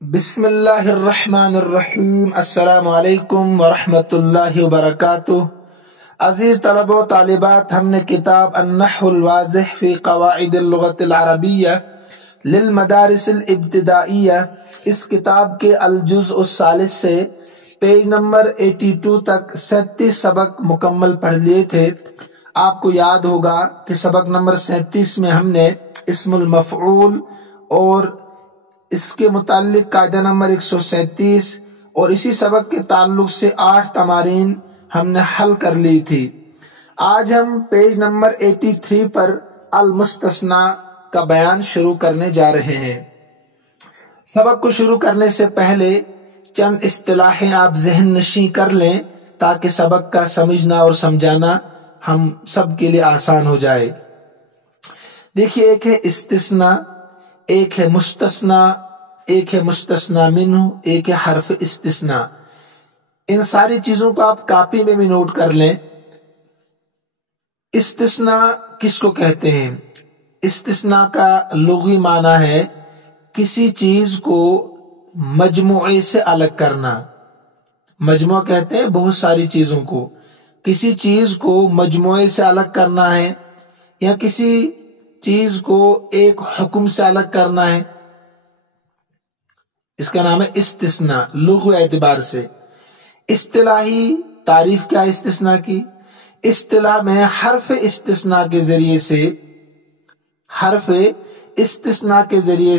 بسم اللہ الرحمن الرحیم۔ السلام علیکم ورحمۃ اللہ وبرکاتہ۔ عزیز طلبہ و طالبات، ہم نے کتاب النحو الواضح فی قواعد اللغۃ العربیہ للمدارس الابتدائیہ، اس کتاب کے الجزء الثالث سے پیج نمبر 82 تک 37 سبق مکمل پڑھ لیے تھے۔ آپ کو یاد ہوگا کہ سبق نمبر 37 میں ہم نے اسم المفعول اور اس کے متعلق قاعدہ نمبر 137 اور اسی سبق کے تعلق سے 8 تمارین ہم نے حل کر لی تھی۔ آج ہم پیج نمبر 83 پر المستثنی کا بیان شروع کرنے جا رہے ہیں۔ سبق کو شروع کرنے سے پہلے چند اصطلاحیں آپ ذہن نشیں کر لیں تاکہ سبق کا سمجھنا اور سمجھانا ہم سب کے لیے آسان ہو جائے۔ دیکھیے، ایک ہے استثناء، ایک ہے مستثنی، ایک ہے مستثنی منہ، ایک ہے حرف استثناء۔ ان ساری چیزوں کو آپ کاپی میں بھی نوٹ کر لیں۔ استثناء کس کو کہتے ہیں؟ استثناء کا لغوی معنی ہے کسی چیز کو مجموعے سے الگ کرنا۔ مجموعہ کہتے ہیں بہت ساری چیزوں کو۔ کسی چیز کو مجموعے سے الگ کرنا ہے یا کسی چیز کو ایک حکم سے الگ کرنا ہے، اس کا نام ہے استثناء لغوی اعتبار سے۔ اصطلاحی تعریف کیا ہے استثناء کی؟ اصطلاح میں حرف استثناء کے ذریعے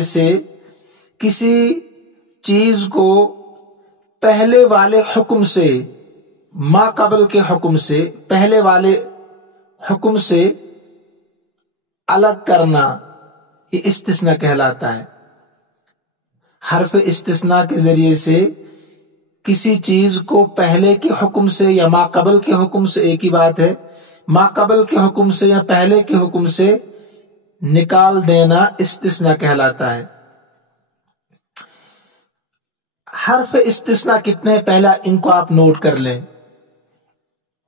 سے کسی چیز کو پہلے والے حکم سے، ما قبل کے حکم سے، پہلے والے حکم سے الگ کرنا، یہ استثناء کہلاتا ہے۔ حرف استثناء کے ذریعے سے کسی چیز کو پہلے کے حکم سے یا ما قبل کے حکم سے، ایک ہی بات ہے، ما قبل کے حکم سے یا پہلے کے حکم سے نکال دینا استثناء کہلاتا ہے۔ حرف استثناء کتنے ہیں؟ پہلا ان کو آپ نوٹ کر لیں،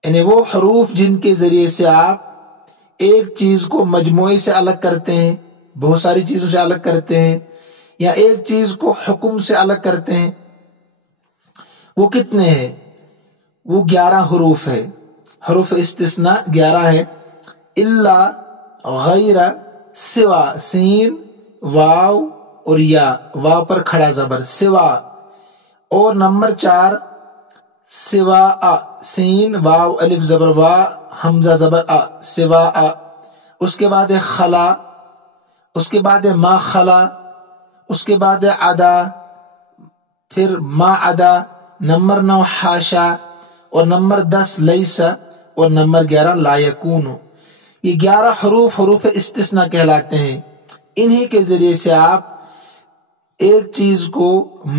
یعنی وہ حروف جن کے ذریعے سے آپ ایک چیز کو مجموعے سے الگ کرتے ہیں، بہت ساری چیزوں سے الگ کرتے ہیں، یا ایک چیز کو حکم سے الگ کرتے ہیں، وہ کتنے ہیں؟ وہ 11 حروف ہے۔ حروف استثناء 11 ہے۔ الا، غیر، سوا، سین، واو اور یا، واو پر کھڑا زبر، سوا۔ اور نمبر 4 سوا ا، سین، واو، الف زبر وا، حمزہ زبر ا، سوا ا۔ اس کے بعد ہے خلا، اس کے بعد ہے ما خلا، اس کے بعد ہے عدا، پھر ما عدا، نمبر 9 حاشا، اور نمبر 10 لیسا، اور نمبر 11 لا یکون۔ یہ 11 حروف استثناء کہلاتے ہیں۔ انہی کے ذریعے سے آپ ایک چیز کو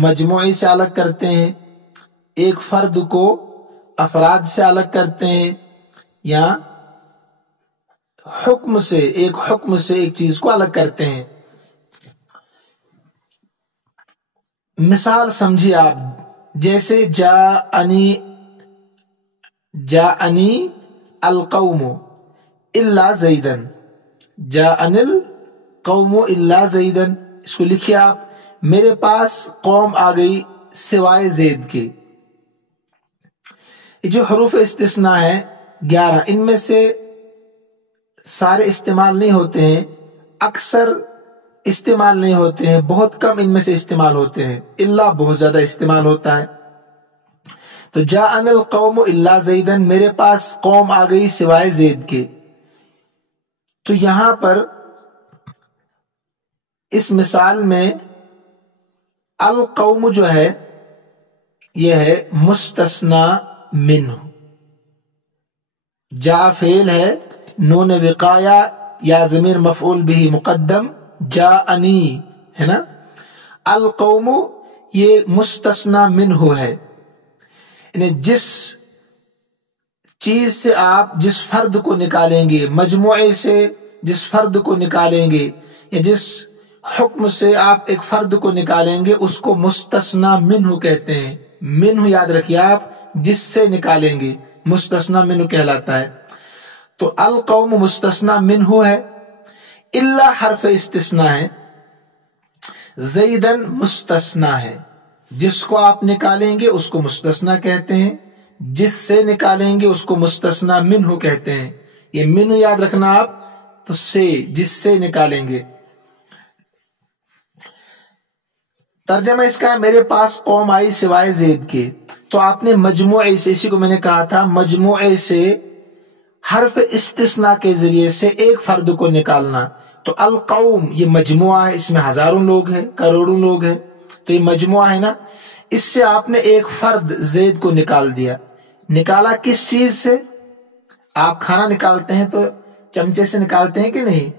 مجموعے سے الگ کرتے ہیں، ایک فرد کو افراد سے الگ کرتے ہیں، یا حکم سے ایک چیز کو الگ کرتے ہیں۔ مثال سمجھیے آپ، جیسے جاءنی القوم الا زیدن، جاءنی القوم الا زیدن، اس کو لکھیے آپ، میرے پاس قوم آ گئی سوائے زید کے۔ یہ جو حروف استثناء ہے 11، ان میں سے سارے استعمال نہیں ہوتے ہیں، اکثر استعمال نہیں ہوتے ہیں، بہت کم ان میں سے استعمال ہوتے ہیں، الا بہت زیادہ استعمال ہوتا ہے۔ تو جاءنی القوم الا زیدن، میرے پاس قوم آ گئی سوائے زید کے۔ تو یہاں پر اس مثال میں القوم جو ہے یہ ہے مستثنی منہ۔ جا فعل ہے، نون وقایا یا ضمیر مفعول به مقدم، جاءنی ہے نا۔ القوم یہ مستثنی منہ ہے، یعنی جس چیز سے آپ جس فرد کو نکالیں گے، مجموعے سے جس فرد کو نکالیں گے، یا جس حکم سے آپ ایک فرد کو نکالیں گے، اس کو مستثنی منہ کہتے ہیں۔ منہ یاد رکھیے آپ، جس سے نکالیں گے مستثنی منہ کہلاتا ہے۔ تو القوم مستثنی منہ ہے، الا حرف استثناء ہے۔ زیدن مستثنا ہے، جس کو آپ نکالیں گے اس کو مستثنا کہتے ہیں، جس سے نکالیں گے اس کو مستثنا منہ کہتے ہیں۔ یہ منہ یاد رکھنا آپ، تو سے، جس سے نکالیں گے۔ ترجمہ اس کا ہے میرے پاس قوم آئی سوائے زید کے، تو آپ نے مجموعے سے، اسی کو میں نے کہا تھا مجموعے سے حرف استثناء کے ذریعے سے ایک فرد کو نکالنا۔ تو القوم یہ مجموعہ ہے، اس میں ہزاروں لوگ ہیں، کروڑوں لوگ ہیں، تو یہ مجموعہ ہے نا، اس سے آپ نے ایک فرد زید کو نکال دیا۔ نکالا کس چیز سے؟ آپ کھانا نکالتے ہیں تو چمچے سے نکالتے ہیں کہ نہیں؟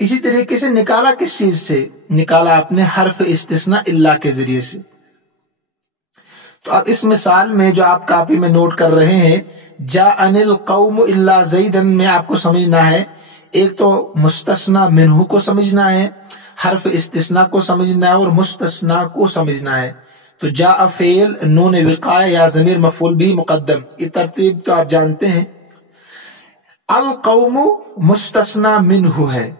اسی طریقے سے نکالا کس چیز سے؟ نکالا آپ نے حرف استثناء اللہ کے ذریعے سے۔ تو اب اس مثال میں جو آپ کاپی میں نوٹ کر رہے ہیں، جاءنی القوم الا زیدن میں آپ کو سمجھنا ہے، ایک تو مستثنیٰ منہ کو سمجھنا ہے، حرف استثناء کو سمجھنا ہے، اور مستثنیٰ کو سمجھنا ہے۔ تو جاء فعل، نون وقایہ یا ضمیر مفعول بھی مقدم، یہ ترتیب تو آپ جانتے ہیں۔ القوم مستثنیٰ منہ ہے،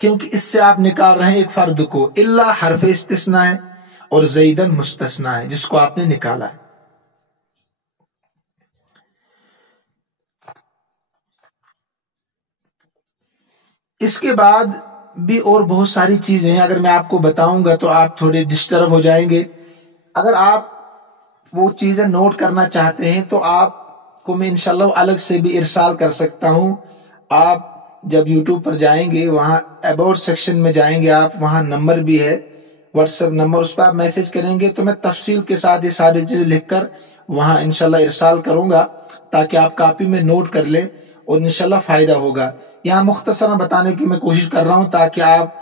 کیونکہ اس سے آپ نکال رہے ہیں ایک فرد کو، الا حرف استثناء ہے، اور زیدن مستثنیٰ ہے جس کو آپ نے نکالا ہے۔ اس کے بعد بھی اور بہت ساری چیزیں ہیں، اگر میں آپ کو بتاؤں گا تو آپ تھوڑے ڈسٹرب ہو جائیں گے۔ اگر آپ وہ چیزیں نوٹ کرنا چاہتے ہیں تو آپ کو میں انشاءاللہ الگ سے بھی ارسال کر سکتا ہوں۔ آپ جب یوٹیوب پر جائیں گے، وہاں اباؤٹ سیکشن میں جائیں گے آپ، وہاں نمبر بھی ہے، واٹس ایپ نمبر، اس پہ آپ میسج کریں گے تو میں تفصیل کے ساتھ یہ ساری چیزیں لکھ کر وہاں انشاءاللہ ارسال کروں گا، تاکہ آپ کاپی میں نوٹ کر لیں اور انشاءاللہ فائدہ ہوگا۔ یہاں مختصراً بتانے کی میں کوشش کر رہا ہوں تاکہ آپ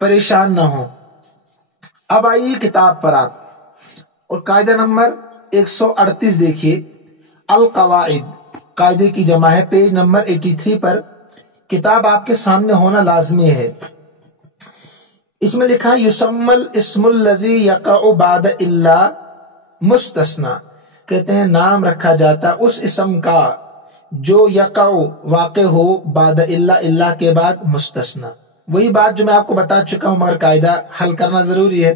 پریشان نہ ہوں۔ اب آئیے کتاب پر آپ، اور قاعدہ نمبر 138 دیکھیے، القواعد، قاعدے کی جمع ہے، پیج نمبر 83 پر کتاب آپ کے سامنے ہونا لازمی ہے۔ اس میں لکھا ہے یسمی الاسم الذی یقع بعد الا مستثنیٰ، کہتے ہیں نام رکھا جاتا اس اسم کا جو یقع واقع ہو بعد الا، اللہ کے بعد مستثنیٰ۔ وہی بات جو میں آپ کو بتا چکا ہوں، مگر قاعدہ حل کرنا ضروری ہے۔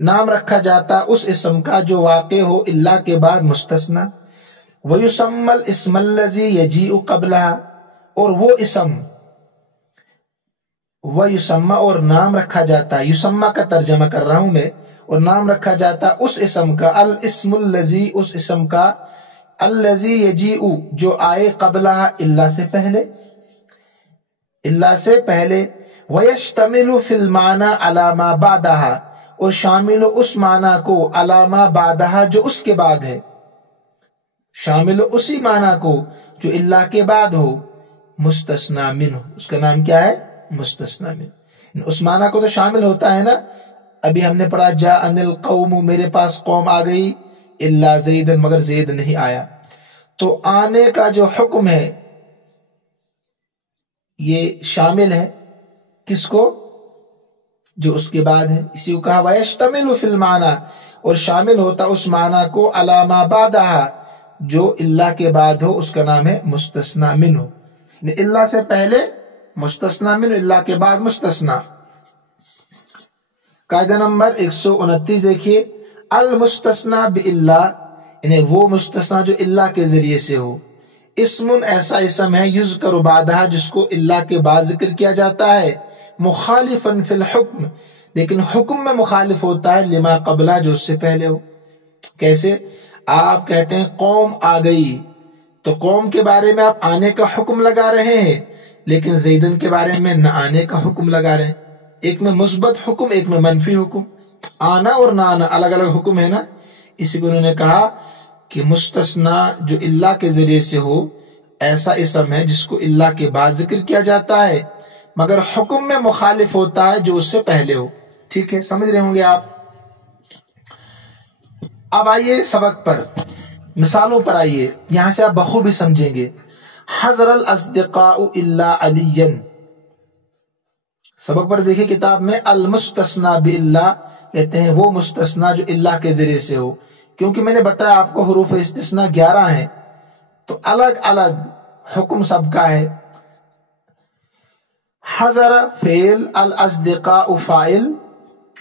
نام رکھا جاتا اس اسم کا جو واقع ہو اللہ کے بعد مستثنیٰ۔ وَيُسَمَّى الْإِسْمَ الَّذِي يَجِيءُ قَبْلَهَا، اور وہ اسم، وَيُسَمَّى اور نام رکھا جاتا، یسمہ کا ترجمہ کر رہا ہوں میں، اور نام رکھا جاتا اس اسم کا، الاسم الذی، اس اسم کا، الذی یجیء جو آئے، قبلہا اللہ سے پہلے، اللہ سے پہلے، وَيَشْتَمِلُ فِي الْمَعْنَى عَلَى مَا بَعْدَهَا، اور شامل اس معنی کو، عَلَى مَا بَعْدَهَا جو اس کے بعد ہے، شامل اسی معنی کو جو اللہ کے بعد ہو، مستثنیٰ منہ، اس کا نام کیا ہے؟ مستثنیٰ منہ۔ اس معنی کو تو شامل ہوتا ہے نا، ابھی ہم نے پڑھا جاءنی القوم، میرے پاس قوم آ گئی، الا زیدن، مگر زید نہیں آیا۔ تو آنے کا جو حکم ہے یہ شامل ہے کس کو؟ جو اس کے بعد ہے، اسی کو کہا وَيَشْتَمِلُ فِي الْمَعْنَى، اور شامل ہوتا اس معنی کو، عَلَى مَا بَعْدَهَا جو اللہ کے بعد ہو، اس کا نام ہے مستثنیٰ منہ۔ اللہ سے پہلے مستثنیٰ منہ، اللہ کے بعد مستثنیٰ۔ قاعدہ نمبر 129 دیکھیے، المستثنیٰ بِاللہ، یعنی وہ مستثنیٰ جو اللہ کے ذریعے سے ہو۔ اسم ایسا اسم ہے، یذکر بعدہا جس کو اللہ کے بعد ذکر کیا جاتا ہے، مخالفاً فی الحکم، لیکن حکم میں مخالف ہوتا ہے، لما قبلہ جو اس سے پہلے ہو۔ کیسے؟ آپ کہتے ہیں قوم آ گئی، تو قوم کے بارے میں آپ آنے کا حکم لگا رہے ہیں، لیکن زیدن کے بارے میں نہ آنے کا حکم لگا رہے ہیں۔ ایک میں مثبت حکم، ایک میں منفی حکم، آنا اور نہ آنا الگ الگ حکم ہے نا۔ اسی کو انہوں نے کہا کہ مستثنیٰ جو اللہ کے ذریعے سے ہو، ایسا اسم ہے جس کو اللہ کے بعد ذکر کیا جاتا ہے، مگر حکم میں مخالف ہوتا ہے جو اس سے پہلے ہو۔ ٹھیک ہے، سمجھ رہے ہوں گے آپ۔ اب آئیے سبق پر، مثالوں پر آئیے، یہاں سے آپ بخوبی سمجھیں گے۔ حضر الاصدقاء الا علیا، سبق پر دیکھیں کتاب میں، المستثنیٰ باللہ کہتے ہیں وہ مستثنیٰ جو اللہ کے ذریعے سے ہو، کیونکہ میں نے بتایا آپ کو حروف استثناء 11 ہیں، تو الگ الگ حکم سب کا ہے۔ حضر فعل، الاصدقاء فاعل،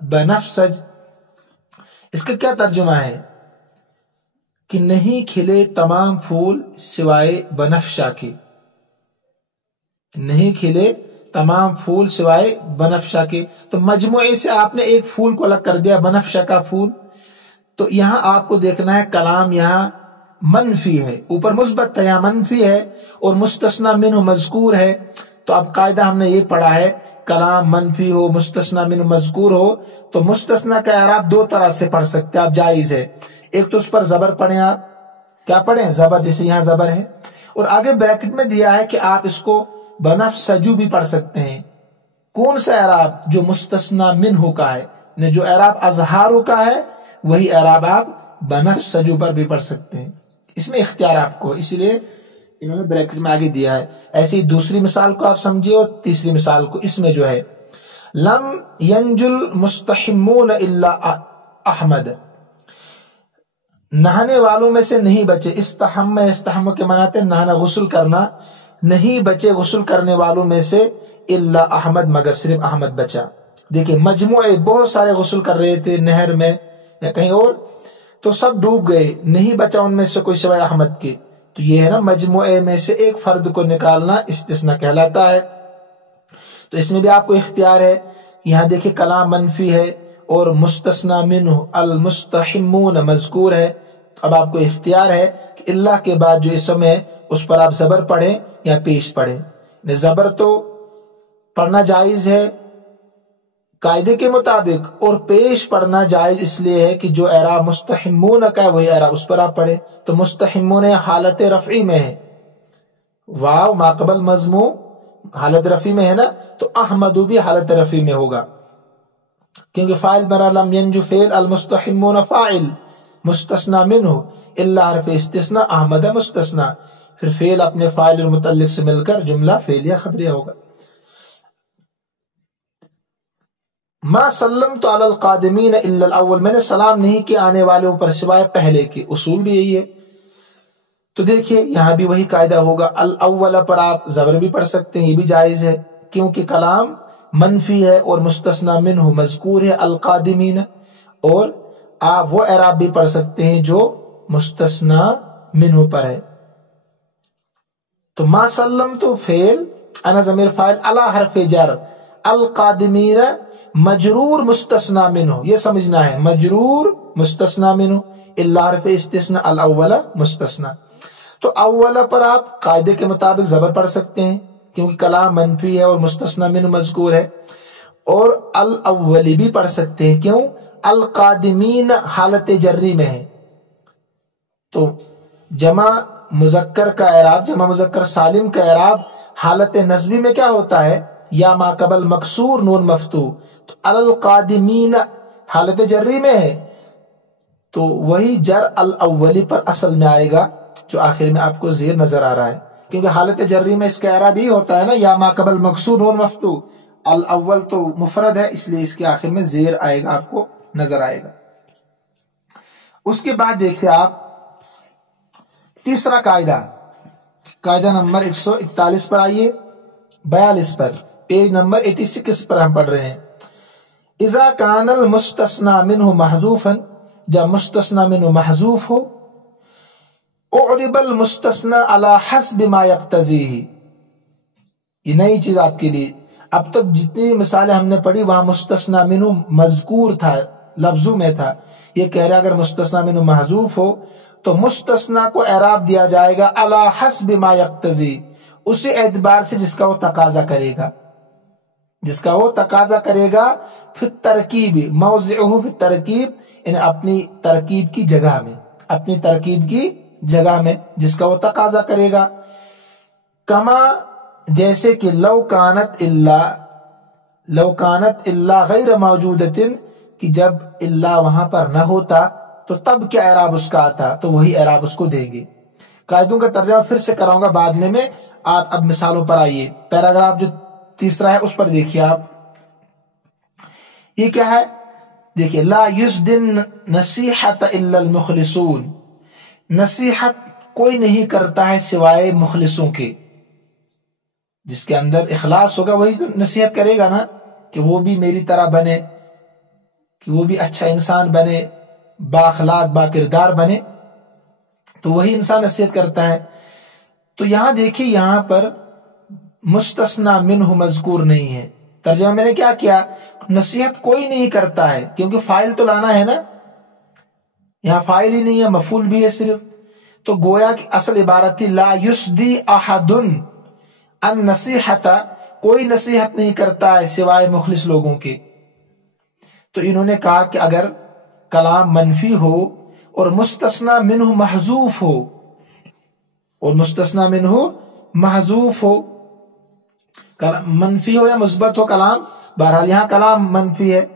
بنفسج، اس کا کیا ترجمہ ہے کہ نہیں کھلے تمام پھول سوائے بنفشا کے، نہیں کھلے تمام پھول سوائے بنفشا کے. تو مجموعے سے آپ نے ایک پھول کو الگ کر دیا، بنفشا کا پھول. تو یہاں آپ کو دیکھنا ہے کلام یہاں منفی ہے، اوپر مثبت تھا یہاں منفی ہے، اور مستثنی منہ مذکور ہے. تو اب قاعدہ ہم نے یہ پڑھا ہے کلام منفی ہو مستثنی منہ مذکور ہو تو مستثنی کا اعراب دو طرح سے پڑھ سکتے ہیں آپ، جائز ہے. ایک تو اس پر زبر پڑھیں، آپ کیا پڑھیں؟ زبر، جیسے یہاں زبر ہے، اور آگے بریکٹ میں دیا ہے کہ آپ اس کو بنفسجو بھی پڑھ سکتے ہیں. کون سا اعراب؟ جو مستثنی منہ کا ہے، نے جو اعراب اظہارو کا ہے وہی اعراب آپ بنفسجو پر بھی پڑھ سکتے ہیں. اس میں اختیار آپ کو، اسی لیے انہوں نے بریکٹ میں آگے دیا ہے. ایسی دوسری مثال کو آپ سمجھیے، اور تیسری مثال کو اس میں جو ہے لم ینجل مستحمون الا احمد، نہانے والوں میں سے نہیں بچے. استحم کے معنی ہے نہانا، غسل کرنا، نہیں بچے غسل کرنے والوں میں سے الا احمد، مگر صرف احمد بچا. دیکھیں مجموعے بہت سارے غسل کر رہے تھے نہر میں یا کہیں اور، تو سب ڈوب گئے، نہیں بچا ان میں سے کوئی سوائے احمد کے. تو یہ ہے نا مجموعے میں سے ایک فرد کو نکالنا استثناء کہلاتا ہے. تو اس میں بھی آپ کو اختیار ہے. یہاں دیکھیں کلام منفی ہے اور مستثنی منہ المستحمون مذکور ہے. اب آپ کو اختیار ہے کہ اللہ کے بعد جو اسم ہے اس پر آپ زبر پڑھیں یا پیش پڑھیں. زبر تو پڑھنا جائز ہے قاعدے کے مطابق، اور پیش پڑھنا جائز اس لیے ہے کہ جو اعراب مستحمون کا ہے وہی اعراب اس پر آپ پڑھیں. تو مستحمون حالت رفعی میں ہے، واو ما قبل مضموم حالت رفعی میں ہے نا، تو احمدو بھی حالت رفعی میں ہوگا، کیونکہ فاعل بنا لم ینجو فعل، المستحمون فاعل، مستثنی منہ الا حرف استثناء، احمد مستثنی، پھر فعل اپنے فاعل المتعلق سے مل کر جملہ فعلیہ خبریہ ہوگا. ما سلمت علی القادمین الا الاول، میں نے سلام نہیں کیا آنے والوں پر سوائے پہلے کے. اصول بھی یہی ہے. تو دیکھیے یہاں بھی وہی قاعدہ ہوگا، الاول پر آپ زبر بھی پڑھ سکتے ہیں، یہ بھی جائز ہے کیونکہ کلام منفی ہے اور مستثنی منہ مذکور ہے القادمین، اور آپ وہ اعراب بھی پڑھ سکتے ہیں جو مستثنی منہ پر ہے. تو ما سلم تو فعل، انا ضمیر فاعل، علی حرف جر، القادمین مجرور مستثنی منہ، یہ سمجھنا ہے مجرور مستثنی منہ، الا حرف استثناء الاول مستثنی. تو اول پر آپ قاعدے کے مطابق زبر پڑھ سکتے ہیں کیونکہ کلام منفی ہے اور مستثنی منہ مذکور ہے، اور الاولی بھی پڑھ سکتے ہیں. کیوں؟ القادمین حالت جری میں ہے. تو جمع مذکر کا اعراب، جمع مذکر سالم کا اعراب حالت نصبی میں کیا ہوتا ہے؟ یا ما قبل مکسور نون مفتوح. تو القادمین حالت جری میں ہے تو وہی جر الاولی پر اصل میں آئے گا جو آخر میں آپ کو زیر نظر آ رہا ہے، کیونکہ حالت جری میں اس کا اعراب ہی ہوتا ہے نا یا ما قبل مکسور نون مفتوح. الاول تو مفرد ہے اس لیے اس کے آخر میں زیر آئے گا، آپ کو نظر آئے گا. اس کے بعد دیکھیں آپ تیسرا قاعدہ، قاعدہ نمبر 141 پر آئیے، 42 پر، پیج نمبر 86 پر ہم پڑھ رہے ہیں. اذا کان المستثنى منه محذوفا، جب مستثنی منہ محذوف ہو، اعرب المستثنى على حسب ما يقتضيه. یہ نئی چیز آپ کے لیے، اب تک جتنی مثالیں ہم نے پڑھی وہاں مستثنی منہ مذکور تھا، لفظوں میں تھا. یہ کہہ رہا اگر مستثنی منہ محذوف ہو تو مستثنی کو اعراب دیا جائے گا علی حسب ما یقتضی، اسی اعتبار سے جس کا وہ تقاضا کرے گا، جس کا وہ تقاضا کرے گا. پھر ترکیب موضعہ فی الترکیب، یعنی اپنی ترکیب کی جگہ میں، اپنی ترکیب کی جگہ میں جس کا وہ تقاضا کرے گا. کما جیسے کہ لو کانت الا غیر موجودۃ، کہ جب الا وہاں پر نہ ہوتا تو تب کیا اعراب اس کا آتا، تو وہی اعراب اس کو دیں گے. قاعدوں کا ترجمہ پھر سے کراؤں گا بعد میں آپ اب مثالوں پر آئیے. پیراگراف جو تیسرا ہے اس پر دیکھیے آپ، یہ کیا ہے؟ دیکھیے لا یسدن نصیحت الا المخلصون، نصیحت کوئی نہیں کرتا ہے سوائے مخلصوں کے. جس کے اندر اخلاص ہوگا وہی تو نصیحت کرے گا نا، کہ وہ بھی میری طرح بنے. کہ وہ بھی اچھا انسان بنے، بااخلاق با کردار بنے، تو وہی انسان نصیحت کرتا ہے۔ تو یہاں دیکھیے یہاں پر مستثنا منہ مذکور نہیں ہے۔ ترجمہ میں نے کیا کیا، نصیحت کوئی نہیں کرتا ہے، کیونکہ فائل تو لانا ہے نا، یہاں فائل ہی نہیں ہے، مفعول بھی ہے صرف۔ تو گویا کہ اصل عبارت تھی لا یسدی احد النصیحۃ، کوئی نصیحت نہیں کرتا ہے سوائے مخلص لوگوں کے۔ تو انہوں نے کہا کہ اگر کلام منفی ہو اور مستثنا منہ محذوف ہو، اور مستثنا منہ محذوف ہو، منفی ہو یا مثبت ہو کلام، بہرحال یہاں کلام منفی ہے،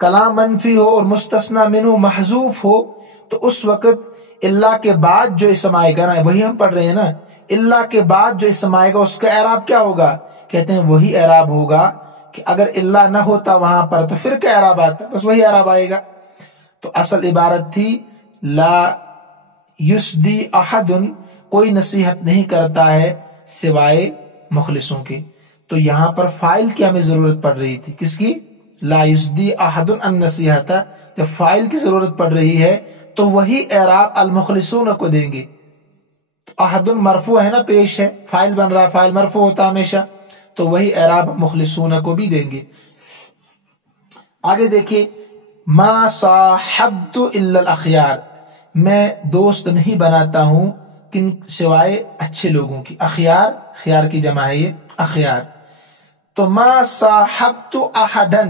کلام منفی ہو اور مستثنا منہ محذوف ہو، تو اس وقت اللہ کے بعد جو اسم آئے گا نا، وہی ہم پڑھ رہے ہیں نا، اللہ کے بعد جو اسم آئے گا اس کا اعراب کیا ہوگا؟ کہتے ہیں وہی اعراب ہوگا کہ اگر اللہ نہ ہوتا وہاں پر تو پھر کیا اعراب آتا؟ بس وہی اعراب آئے گا۔ تو اصل عبارت تھی لا یسدی احد، کوئی نصیحت نہیں کرتا ہے سوائے مخلصوں کے۔ تو یہاں پر فائل کی ہمیں ضرورت پڑ رہی تھی، کس کی؟ لا یسدی احد النصیحۃ، جب فائل کی ضرورت پڑ رہی ہے تو وہی اعراب المخلصون کو دیں گے۔ احد مرفوع ہے نا، پیش ہے، فائل بن رہا، فائل مرفوع ہوتا ہمیشہ، تو وہی اعراب مخلصون کو بھی دیں گے۔ آگے دیکھیں، ما صاحبت الا الاخیار، میں دوست نہیں بناتا ہوں کن سوائے اچھے لوگوں کی۔ اخیار، خیار کی جمع ہے یہ، اخیار۔ تو ما صاحبت احدا،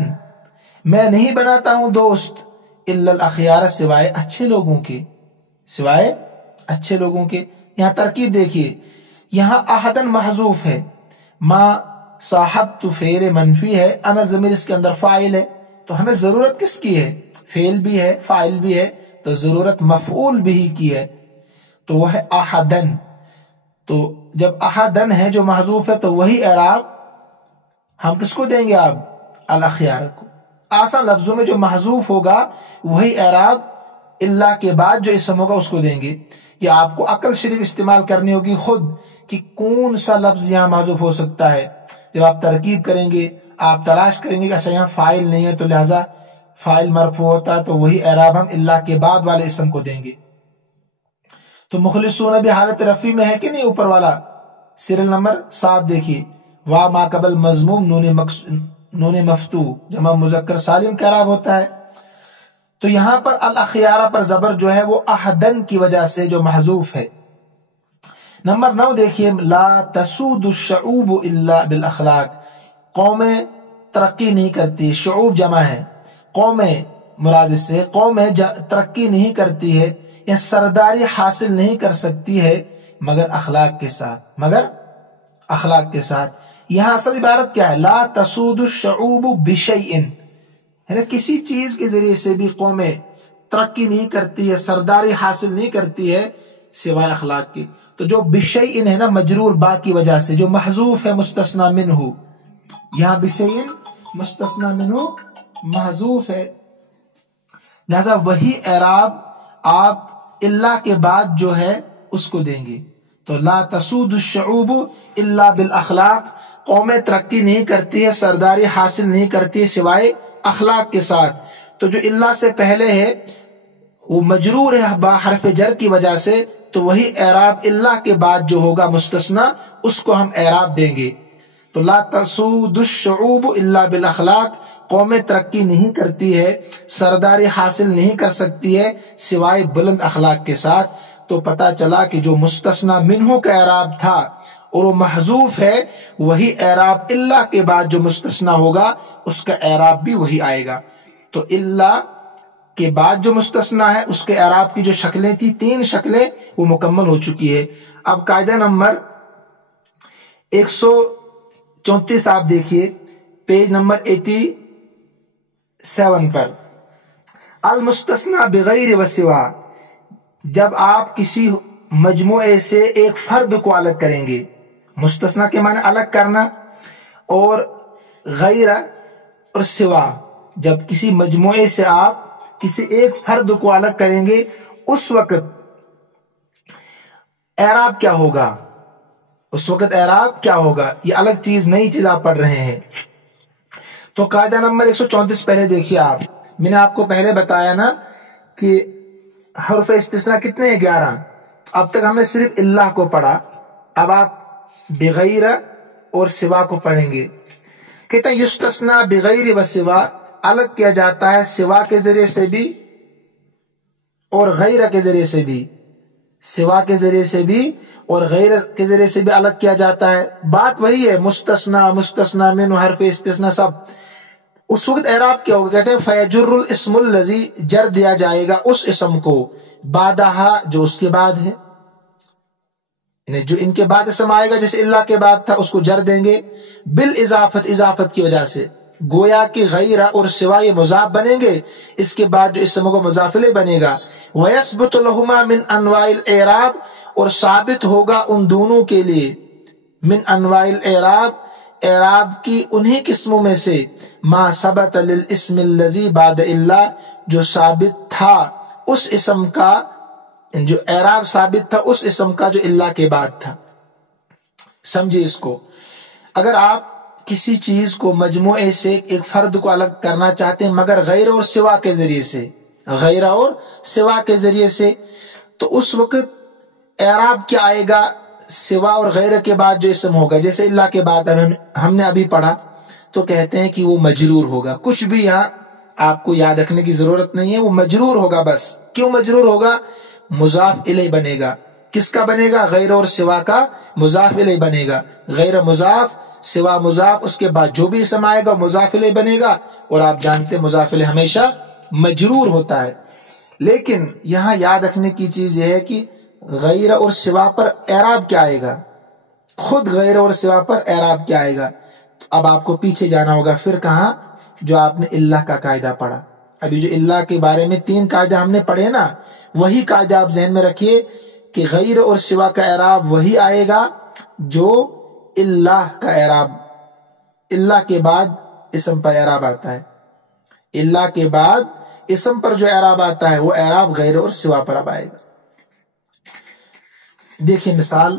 میں نہیں بناتا ہوں دوست الا الاخیار، سوائے اچھے لوگوں کے، سوائے اچھے لوگوں کے۔ یہاں ترکیب دیکھیے، یہاں احدا محذوف ہے، ما صاحبت فعل منفی ہے، انا ضمیر اس کے اندر فاعل ہے، تو ہمیں ضرورت کس کی ہے؟ فعل بھی ہے، فاعل بھی ہے، تو ضرورت مفعول بھی کی ہے، تو وہ ہے احدن۔ تو جب احدن ہے جو محذوف ہے تو وہی اعراب ہم کس کو دیں گے؟ اب الاخیار کو۔ آسان لفظوں میں جو محذوف ہوگا وہی اعراب اللہ کے بعد جو اسم ہوگا اس کو دیں گے۔ یہ آپ کو عقل شریف استعمال کرنی ہوگی خود کہ کون سا لفظ یہاں محذوف ہو سکتا ہے۔ جب آپ ترکیب کریں گے آپ تلاش کریں گے کہ اچھا یہاں فاعل نہیں ہے تو لہٰذا فاعل مرفوع ہوتا، تو وہی اعراب ہم اللہ کے بعد والے اسم کو دیں گے۔ تو مخلصون بھی حالت رفع میں ہے کہ نہیں؟ اوپر والا سیریل نمبر 7 دیکھیے، وا ما قبل مضموم نون مفتوح جمع مذکر سالم کا اعراب ہوتا ہے۔ تو یہاں پر الاخیارہ پر زبر جو ہے وہ احدن کی وجہ سے جو محذوف ہے۔ نمبر 9 دیکھیے، لا تسود الشعوب الا بالاخلاق، قومیں ترقی نہیں کرتی، شعوب جمع ہے، قومیں مراد اس سے قومیں ترقی نہیں کرتی ہے یا سرداری حاصل نہیں کر سکتی ہے مگر اخلاق کے ساتھ، مگر اخلاق کے ساتھ۔ یہاں اصل عبارت کیا ہے؟ لا تسود الشعوب بشیء، یعنی کسی چیز کے ذریعے سے بھی قومیں ترقی نہیں کرتی ہے، سرداری حاصل نہیں کرتی ہے سوائے اخلاق کے۔ تو جو بشیء ہے نا، مجرور با کی وجہ سے، جو محذوف ہے مستثنی منہ، یہاں بشیء مستثنی منہ محذوف ہے، لہذا وہی اعراب آپ اللہ کے بعد جو ہے اس کو دیں گے۔ تو لا تسود الشعوب الا بالاخلاق، قومیں ترقی نہیں کرتی ہے، سرداری حاصل نہیں کرتی ہے سوائے اخلاق کے ساتھ۔ تو جو اللہ سے پہلے ہے وہ مجرور ہے با حرف جر کی وجہ سے، تو وہی اعراب اللہ کے بعد جو ہوگا مستثنی، اس کو ہم اعراب دیں گے۔ تو لا تسود الشعوب الا بالاخلاق، قومیں ترقی نہیں کرتی ہے، سرداری حاصل نہیں کر سکتی ہے سوائے بلند اخلاق کے ساتھ۔ تو پتہ چلا کہ جو مستثنی منہ کا اعراب تھا اور وہ محذوف ہے، وہی اعراب اللہ کے بعد جو مستثنی ہوگا اس کا اعراب بھی وہی آئے گا۔ تو اللہ کے بعد جو مستثنی ہے اس کے اعراب کی جو شکلیں تھی، 3 شکلیں، وہ مکمل ہو چکی ہے۔ اب قاعدہ نمبر 134 آپ دیکھیے، پیج نمبر 87 پر، المستثنی بغیر وسوا، جب آپ کسی مجموعے سے ایک فرد کو الگ کریں گے، مستثنی کے معنی الگ کرنا، اور غیر اور سوا، جب کسی مجموعے سے آپ کسی ایک فرد کو الگ کریں گے اس وقت اعراب کیا ہوگا؟ اس وقت اعراب کیا ہوگا؟ یہ الگ چیز، نئی چیز آپ پڑھ رہے ہیں۔ تو قاعدہ نمبر 134 پہلے دیکھیے آپ، میں نے آپ کو پہلے بتایا نا کہ حرف استثناء کتنے ہیں؟ 11. اب تک ہم نے صرف اللہ کو پڑھا، اب آپ بغیر اور سوا کو پڑھیں گے. کہتے ہیں یستثنیٰ بغیر و سوا، الگ کیا جاتا ہے سوا کے ذریعے سے بھی اور غیر کے ذریعے سے بھی. سوا کے ذریعے سے بھی اور غیر کے ذریعے سے بھی الگ کیا جاتا ہے. بات وہی ہے، مستثنیٰ، مستثنیٰ منہ، حرف استثناء سب. اس وقت اعراب کیا ہوگا؟ کہتے ہیں فیجر الاسم الذی، جر دیا جائے گا اس اسم کو، بعدہا، جو اس کے بعد ہے، جو ان کے بعد اسم آئے گا جیسے اللہ کے بعد تھا اس کو جر دیں گے، بالاضافت، اضافت کی وجہ سے. گویا کہ غیر اور سوا یہ مضاف بنیں گے، اس کے بعد جو اسم کو مضاف الیہ بنے گا. وَيَثْبُتُ لَهُمَا مِنْ أَنْوَاءِ الْإِعْرَابِ، اور ثابت ہوگا ان دونوں کے لیے من انواع الاعراب، اعراب کی انہی قسموں میں سے، ما ثبت للاسم الذی بعد اللہ، جو ثابت تھا اس اسم کا، جو اعراب ثابت تھا اس اسم کا جو اللہ کے بعد تھا. سمجھے اس کو؟ اگر آپ کسی چیز کو مجموعے سے ایک فرد کو الگ کرنا چاہتے ہیں مگر غیر اور سوا کے ذریعے سے، غیر اور سوا کے ذریعے سے، تو اس وقت اعراب کیا آئے گا؟ سوا اور غیر کے بعد جو اسم ہوگا، جیسے اللہ کے بعد ہم نے ابھی پڑھا تو کہتے ہیں کہ وہ مجرور ہوگا. کچھ بھی یہاں آپ کو یاد رکھنے کی ضرورت نہیں ہے، وہ مجرور ہوگا. بس کیوں مجرور ہوگا؟ مضاف الیہ بنے گا. کس کا بنے گا؟ غیر اور سوا کا مضاف الیہ بنے گا. غیر مضاف، سوا مضاف، اس کے بعد جو بھی اسم آئے گا مضاف الیہ بنے گا. اور آپ جانتے ہیں مضاف الیہ ہمیشہ مجرور ہوتا ہے. لیکن یہاں یاد رکھنے کی چیز یہ ہے کہ غیر اور سوا پر اعراب کیا آئے گا؟ خود غیر اور سوا پر اعراب کیا آئے گا؟ تو اب آپ کو پیچھے جانا ہوگا. پھر کہاں؟ جو آپ نے اللہ کا قاعدہ پڑھا. ابھی جو اللہ کے بارے میں 3 قاعدے ہم نے پڑھے نا، وہی قاعدہ آپ ذہن میں رکھیے کہ غیر اور سوا کا اعراب وہی آئے گا جو اللہ کا اعراب، اللہ کے بعد اسم پر اعراب آتا ہے. اللہ کے بعد اسم پر جو اعراب آتا ہے وہ اعراب غیر اور سوا پر اب آئے گا. دیکھیے مثال،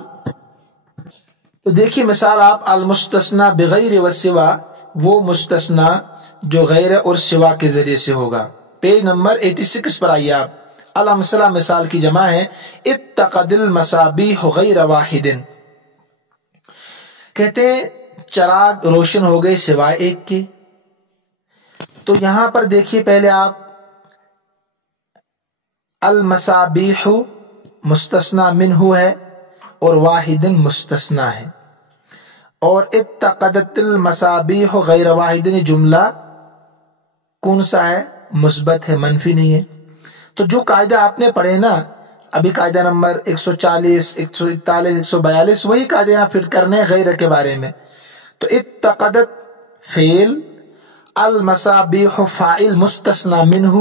تو دیکھیے مثال آپ المستثنیٰ بغیر و سوا، وہ مستثنیٰ جو غیر اور سوا کے ذریعے سے ہوگا. پیج نمبر 86 پر آئیے آپ. الامثلہ، مثال کی جمع ہے اتقد المصابیح غیر واحد. کہتے ہیں چراغ روشن ہو گئے سوائے ایک کے. تو یہاں پر دیکھیے پہلے آپ، المصابیح مستثنیٰ منہ ہے اور واحد مستثنیٰ ہے، اور اتقدت المصابیح غیر واحد جملہ کون سا ہے؟ مثبت ہے، منفی نہیں ہے. تو جو قاعدہ آپ نے پڑھے نا ابھی، قاعدہ نمبر 140، 141، 142، وہی قاعدے یہاں فٹ کرنے غیر کے بارے میں. تو اتقدت فعل، المصابیح فاعل مستثنیٰ منہ،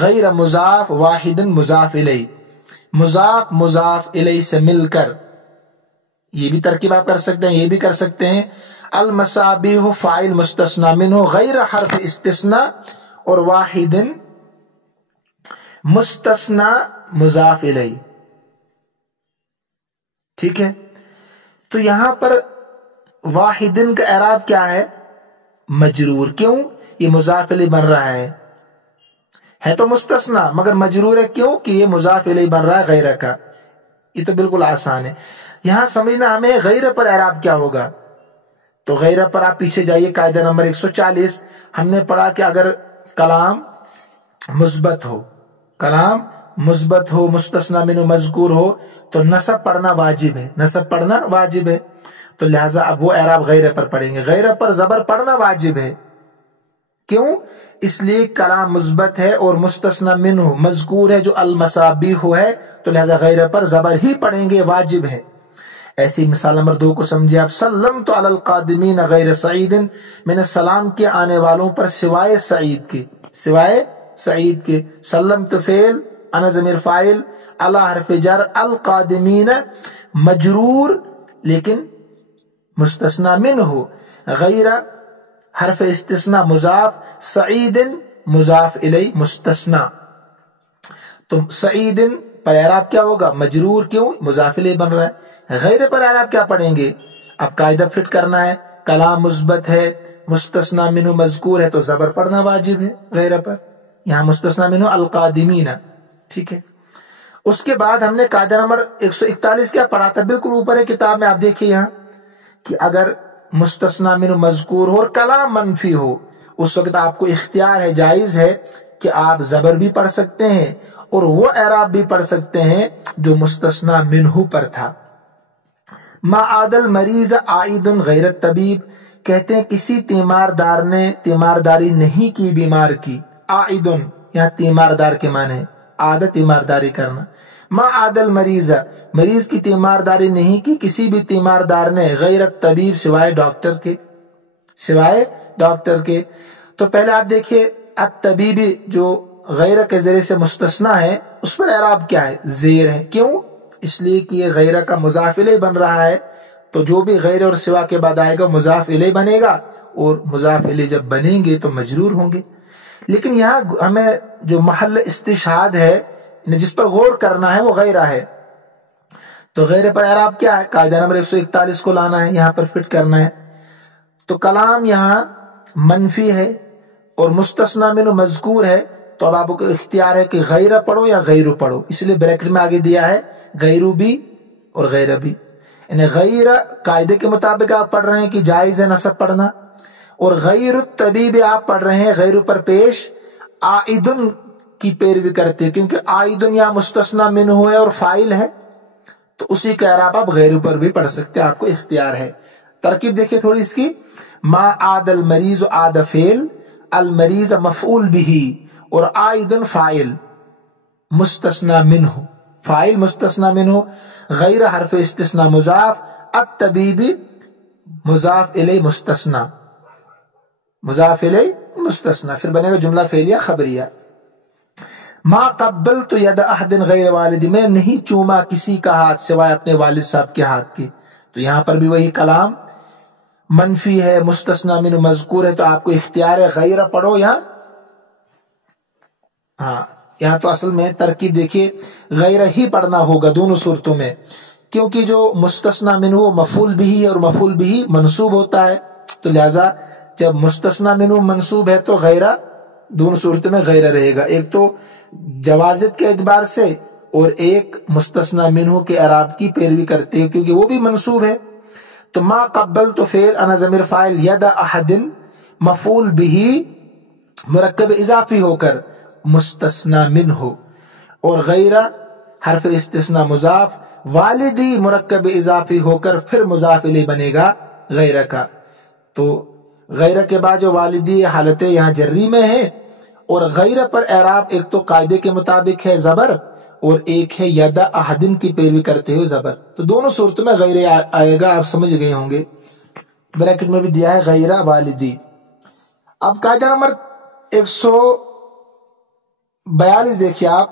غیر مضاف، واحد مضاف الیہ. مضاف مضاف الیہ سے مل کر، یہ بھی ترکیب آپ کر سکتے ہیں، یہ بھی کر سکتے ہیں. المصابیح فاعل مستثنیٰ منہ غیر حرف استثناء، اور واحد مستثنیٰ مضاف الیہ. ٹھیک ہے؟ تو یہاں پر واحدن کا اعراب کیا ہے؟ مجرور. کیوں؟ یہ مضاف الیہ بن رہا ہے تو مستثنیٰ مگر مجرور ہے. کیوں؟ کہ یہ مضاف الیہ بن رہا ہے غیر کا. یہ تو بالکل آسان ہے. یہاں سمجھنا ہمیں غیر پر اعراب کیا ہوگا. تو غیر پر آپ پیچھے جائیے، قاعدہ نمبر 140 ہم نے پڑھا کہ اگر کلام مثبت ہو، کلام مثبت ہو، مستثنیٰ منہ مذکور ہو، تو نصب پڑھنا واجب ہے، نصب پڑھنا واجب ہے. تو لہٰذا اب وہ اعراب غیر پر پڑھیں گے. غیر پر زبر پڑھنا واجب ہے. کیوں؟ اس لیے کلام مثبت ہے اور مستثنیٰ منہ مذکور ہے جو المصابیح ہے، تو لہٰذا غیر پر زبر ہی پڑھیں گے، واجب ہے. ایسی مثال نمبر 2 کو سمجھے آپ. سلمت علی القادمین غیر سعید، میں نے سلام کے آنے والوں پر سوائے سعید کے، سوائے سعید کے. سلمت فعل، انا ضمیر فاعل، علی حرف جر، القادمین مجرور لیکن مستثنیٰ منہ، غیر حرف استثناء مضاف، سعید مضاف الیہ مستثنیٰ. تو سعید پر اعراب کیا ہوگا؟ مجرور. کیوں؟ مضاف الیہ بن رہا ہے. غیر پر اعراب کیا پڑھیں گے؟ اب قاعدہ فٹ کرنا ہے. کلام مثبت ہے، مستثنیٰ منہ مذکور ہے، تو زبر پڑھنا واجب ہے غیر پر. یہاں مستثنا منہ القادمین. ٹھیک ہے. اس کے بعد ہم نے قاعدہ نمبر 141 کیا پڑھا تھا؟ بالکل اوپر ہے کتاب میں، آپ دیکھیے یہاں کہ اگر مستثنا منہ مذکور ہو اور کلام منفی ہو، اس وقت آپ کو اختیار ہے، جائز ہے کہ آپ زبر بھی پڑھ سکتے ہیں اور وہ اعراب بھی پڑھ سکتے ہیں جو مستثنا منہ پر تھا. ما عاد المریض عائد غیر الطبیب، کہتے ہیں کسی تیماردار نے تیمارداری نہیں کی بیمار کی. عائد یہاں تیماردار کے معنی ہے، عادت تیمارداری کرنا. ما عاد المریض، مریض کی تیمارداری نہیں کی کسی بھی تیماردار نے، غیر الطبیب سوائے ڈاکٹر کے، سوائے ڈاکٹر کے. تو پہلے آپ دیکھیے الطبیب جو غیر کے ذریعے سے مستثنا ہے، اس پر اعراب کیا ہے؟ زیر ہے. کیوں؟ اس لیے کہ یہ غیرہ کا مضاف الیہ بن رہا ہے، تو جو بھی غیر اور سوا کے بعد آئے گا مضاف الیہ بنے گا، اور مضاف الیہ جب بنیں گے تو مجرور ہوں گے. لیکن یہاں ہمیں جو محل استشہاد ہے، جس پر غور کرنا ہے، وہ غیرہ ہے. تو غیر پر اعراب کیا ہے؟ قاعدہ نمبر 141 کو لانا ہے، یہاں پر فٹ کرنا ہے. تو کلام یہاں منفی ہے اور مستثنا منہ مذکور ہے، تو اب آپ کو اختیار ہے کہ غیرہ پڑھو یا غیرو پڑھو. اس لیے بریکٹ میں آگے دیا ہے غیرو بھی اور غیرہ بھی. یعنی غیر قاعدے کے مطابق آپ پڑھ رہے ہیں کہ جائز ہے نصب پڑھنا، اور غیر الطبیب آپ پڑھ رہے ہیں غیر پر پیش عائدن کی پیروی کرتے ہیں، کیونکہ عائدن یا مستثنا منہ ہے اور فاعل ہے، تو اسی کا اعراب آپ غیر پر بھی پڑھ سکتے ہیں، آپ کو اختیار ہے. ترکیب دیکھیے تھوڑی اس کی. ما عاد المریض عاد فعل، المریض مفعول به، اور عائدن فاعل مستثنا منہ، فاعل مستثنا منہ، غیر حرف استثناء مضاف، الطبیب مضاف الیہ مستثنا، مضاف الیہ مستثنا، پھر بنے گا جملہ فعلیہ خبریہ. ما قبلت ید احد غیر والدی، میں نہیں چوما کسی کا ہاتھ سوائے اپنے والد صاحب کے ہاتھ کی. تو یہاں پر بھی وہی کلام منفی ہے، مستثنا منہ مذکور ہے، تو آپ کو اختیار ہے غیرہ پڑھو یا ہاں. یہاں تو اصل میں ترکیب دیکھیے غیرہ ہی پڑھنا ہوگا دونوں صورتوں میں، کیونکہ جو مستثنا منہ وہ مفعول بھی اور مفعول بھی منصوب ہوتا ہے، تو لہذا جب مستثنا منہ منصوب ہے تو غیرہ دونوں صورتوں میں غیرہ رہے گا، ایک تو جوازت کے اعتبار سے اور ایک مستثنا منہ کے اعراب کی پیروی کرتے ہیں کیونکہ وہ بھی منصوب ہے. تو ما قبل تو فعل انا ضمیر فاعل ید احد مفعول بھی مرکب اضافی ہو کر مستثنا منہ ہو، اور غیرہ حرف استثناء مضاف، والدی مرکب اضافی ہو کر پھر مضاف الیہ بنے گا غیرہ کا. تو غیرہ کے بعد جو والدی حالت یہاں جری میں ہے، اور غیرہ پر اعراب ایک تو قاعدے کے مطابق ہے زبر، اور ایک ہے ید احدن کی پیروی کرتے ہوئے زبر. تو دونوں صورتوں میں غیرہ آئے گا، آپ سمجھ گئے ہوں گے. بریکٹ میں بھی دیا ہے غیرہ والدی. اب قاعدہ نمبر 142 دیکھیے آپ،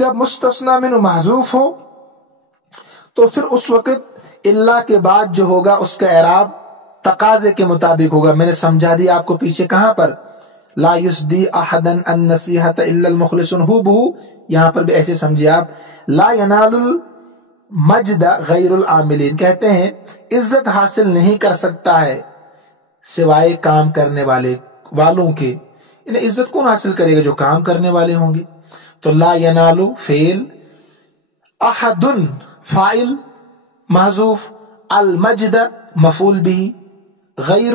جب مستثنا منہ محذوف ہو تو پھر اس وقت اللہ کے بعد جو ہوگا اس کا اعراب تقاضے کے مطابق ہوگا. میں نے سمجھا دیا آپ کو پیچھے کہاں پر، لا یسدی احدا النصیحۃ الا المخلصون، ہو بہو یہاں پر بھی ایسے سمجھے آپ. لا ینال المجد غیر العاملین، کہتے ہیں عزت حاصل نہیں کر سکتا ہے سوائے کام کرنے والوں کے. انہیں عزت کون حاصل کرے گا؟ جو کام کرنے والے ہوں گے. تو لا ینالو فعل، احد فاعل محذوف، المجد مفعول بھی، غیر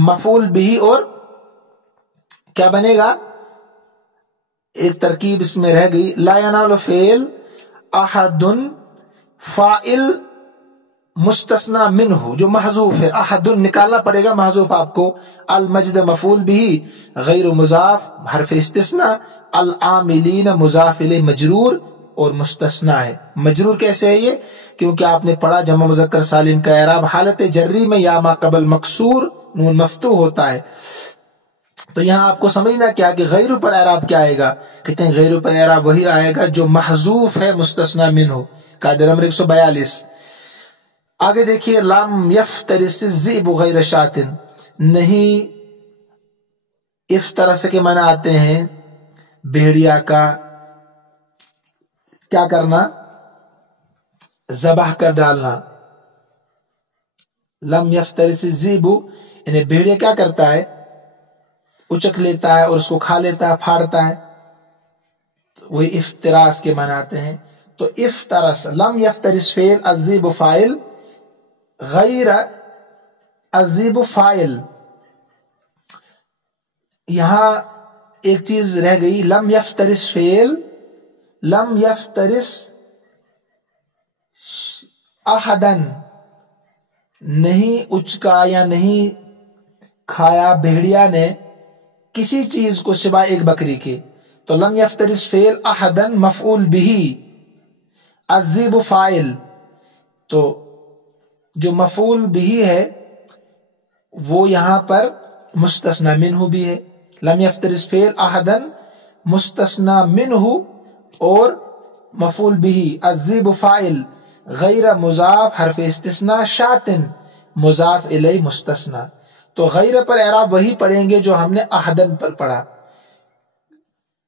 مفعول بھی، اور کیا بنے گا؟ ایک ترکیب اس میں رہ گئی، لا ینالو فعل احد فاعل مستثنا منہ جو محذوف ہے، احد نکالنا پڑے گا محذوف آپ کو، المجد مفعول بھی، غیر مضاف حرف استثناء، العاملین مضاف الیہ مجرور اور مستثنا ہے. مجرور کیسے ہے یہ؟ کیونکہ آپ نے پڑھا جمع مذکر سالم کا اعراب حالت جری میں یا ما قبل مکسور نون مفتوح ہوتا ہے. تو یہاں آپ کو سمجھنا کیا کہ غیر پر اعراب کیا آئے گا؟ کہتے ہیں غیر پر اعراب وہی آئے گا جو محذوف ہے مستثنا منہ. قاعدہ نمبر 142 آگے دیکھیے، لم یفترس الذئب غیر شاۃ، نہیں افترس کے معنی آتے ہیں بھیڑیا کا کیا کرنا؟ ذبح کر ڈالنا. لم یفترس الذئب یعنی بھیڑیا کیا کرتا ہے؟ اچک لیتا ہے اور اس کو کھا لیتا ہے، پھاڑتا ہے، وہی افتراس کے معنی آتے ہیں۔ تو افترس، لم یفترس فعل، الذئب فاعل، غیر الذئب فاعل۔ یہاں ایک چیز رہ گئی، لم یفترس فعل، لم یفترس احدن، نہیں اچکا یا نہیں کھایا بھیڑیا نے کسی چیز کو سوائے ایک بکری کے۔ تو لم یفترس فعل، احدن مفعول بہ، الذئب فاعل۔ تو جو مفعول بہ ہے وہ یہاں پر مستثنی منہ بھی ہے۔ لم یفترس فعل احدن مستثنی منہ اور مفعول بہ، الذئب فاعل، غیر مضاف حرف استثناء، شاتن مضاف الیہ مستثنی۔ تو غیر پر اعراب وہی پڑھیں گے جو ہم نے احدن پر پڑھا،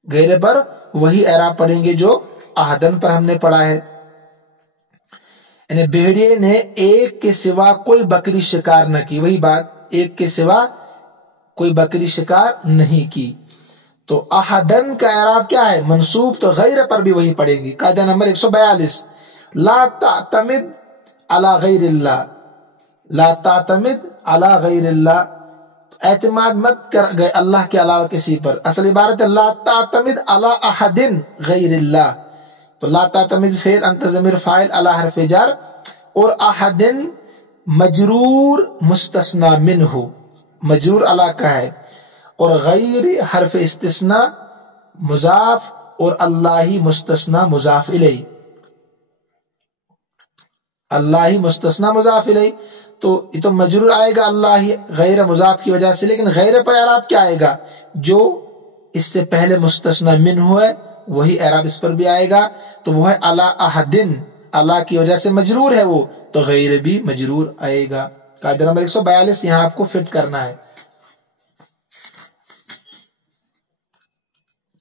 غیر پر وہی اعراب پڑھیں گے جو احدن پر ہم نے پڑھا ہے۔ یعنی بھیڑیے نے ایک کے سوا کوئی بکری شکار نہ کی، وہی بات، ایک کے سوا کوئی بکری شکار نہیں کی۔ تو احدن کا اعراب کیا ہے؟ منصوب، تو غیر پر بھی وہی پڑھیں گی۔ قاعدہ نمبر 142، لا تعتمد علی غیر اللہ، لا تعتمد علی غیر اللہ، اعتماد مت کر گئے اللہ کے علاوہ کسی پر۔ اصل عبارت ہے لا تعتمد علی احد غیر اللہ۔ تو لا تعتمد فعل، انت ضمیر فاعل، علی حرف جر، اور احد مجرور مستثنی منہ، مجرور علی کا ہے، اور غیر حرف استثناء مضاف، اور اللہ مستثنی مضاف الیہ، اللہ مستثنی مضاف الیہ۔ تو یہ تو مجرور آئے گا اللہ غیر مضاف کی وجہ سے، لیکن غیر پر اعراب کیا آئے گا؟ جو اس سے پہلے مستثنی منہ ہے وہی اعراب اس پر بھی آئے گا، تو وہ ہے علی احدن، اللہ کی وجہ سے مجرور ہے وہ، تو غیر بھی مجرور آئے گا۔ قاعدہ نمبر 142 یہاں آپ کو فٹ کرنا ہے۔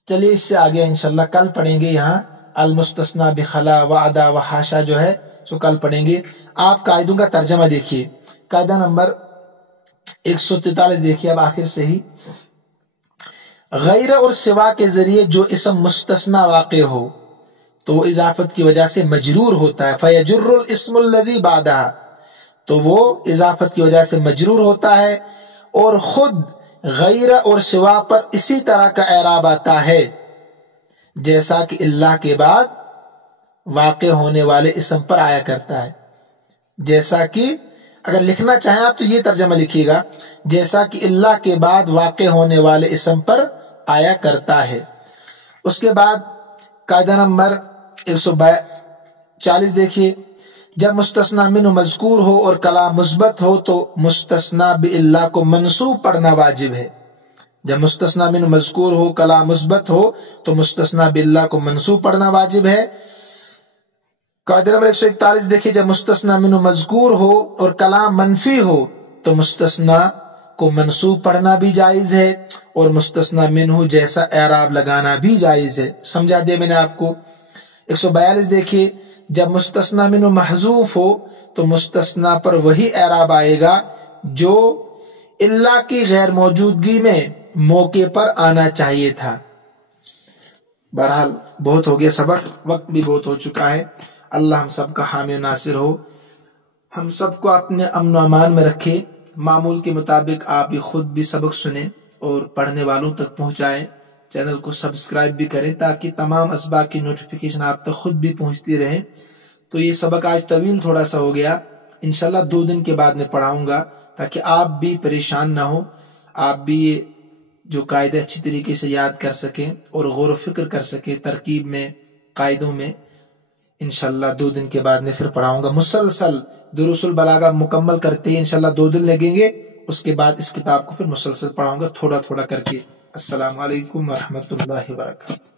چلیے اس سے آگے انشاءاللہ کل پڑھیں گے۔ یہاں المستثنی بخلا وعدا وحاشا جو ہے سو کل پڑھیں گے۔ آپ قاعدوں کا ترجمہ دیکھیے، قاعدہ نمبر 143 دیکھیے اب آخر سے ہی، غیر اور سوا کے ذریعے جو اسم مستثنی واقع ہو تو وہ اضافت کی وجہ سے مجرور ہوتا ہے، فیجر الاسم الذی بعدہ، تو وہ اضافت کی وجہ سے مجرور ہوتا ہے، اور خود غیر اور سوا پر اسی طرح کا اعراب آتا ہے جیسا کہ اللہ کے بعد واقع ہونے والے اسم پر آیا کرتا ہے۔ جیسا کہ اگر لکھنا چاہیں آپ تو یہ ترجمہ لکھیے گا، جیسا کہ اللہ کے بعد واقع ہونے والے اسم پر آیا کرتا ہے۔ اس کے بعد قاعدہ نمبر 140 دیکھیے، جب مستثنی منہ مذکور ہو اور کلام مثبت ہو تو مستثنی باللہ کو منصوب پڑھنا واجب ہے۔ جب مستثنی منہ مذکور ہو، کلام مثبت ہو تو مستثنی باللہ کو منصوب پڑھنا واجب ہے۔ قاعدہ نمبر 141 دیکھیے، جب مستثنی منہ مذکور ہو اور کلام منفی ہو تو مستثنی کو منصوب پڑھنا بھی جائز ہے، اور مستثنی منہ جیسا اعراب لگانا بھی جائز ہے۔ سمجھا دیا میں نے آپ کو۔ 142 دیکھیے، جب مستثنی منہ محذوف ہو تو مستثنی پر وہی اعراب آئے گا جو اللہ کی غیر موجودگی میں موقع پر آنا چاہیے تھا۔ بہرحال بہت ہو گیا سبق، وقت بھی بہت ہو چکا ہے۔ اللہ ہم سب کا حامی و ناصر ہو، ہم سب کو اپنے امن و امان میں رکھے۔ معمول کے مطابق آپ بھی خود بھی سبق سنیں اور پڑھنے والوں تک پہنچائیں۔ چینل کو سبسکرائب بھی کریں تاکہ تمام اسباق کی نوٹیفیکیشن آپ تک خود بھی پہنچتی رہیں۔ تو یہ سبق آج طویل تھوڑا سا ہو گیا، انشاءاللہ 2 دن کے بعد میں پڑھاؤں گا تاکہ آپ بھی پریشان نہ ہو، آپ بھی یہ جو قاعدے اچھی طریقے سے یاد کر سکیں اور غور و فکر کر سکیں ترکیب میں، قاعدوں میں۔ انشاءاللہ 2 دن کے بعد میں پھر پڑھاؤں گا۔ مسلسل دروس البلاغہ مکمل کرتے ہی انشاءاللہ 2 دن لگیں گے، اس کے بعد اس کتاب کو پھر مسلسل پڑھاؤں گا تھوڑا تھوڑا کر کے۔ السلام علیکم ورحمۃ اللہ وبرکاتہ۔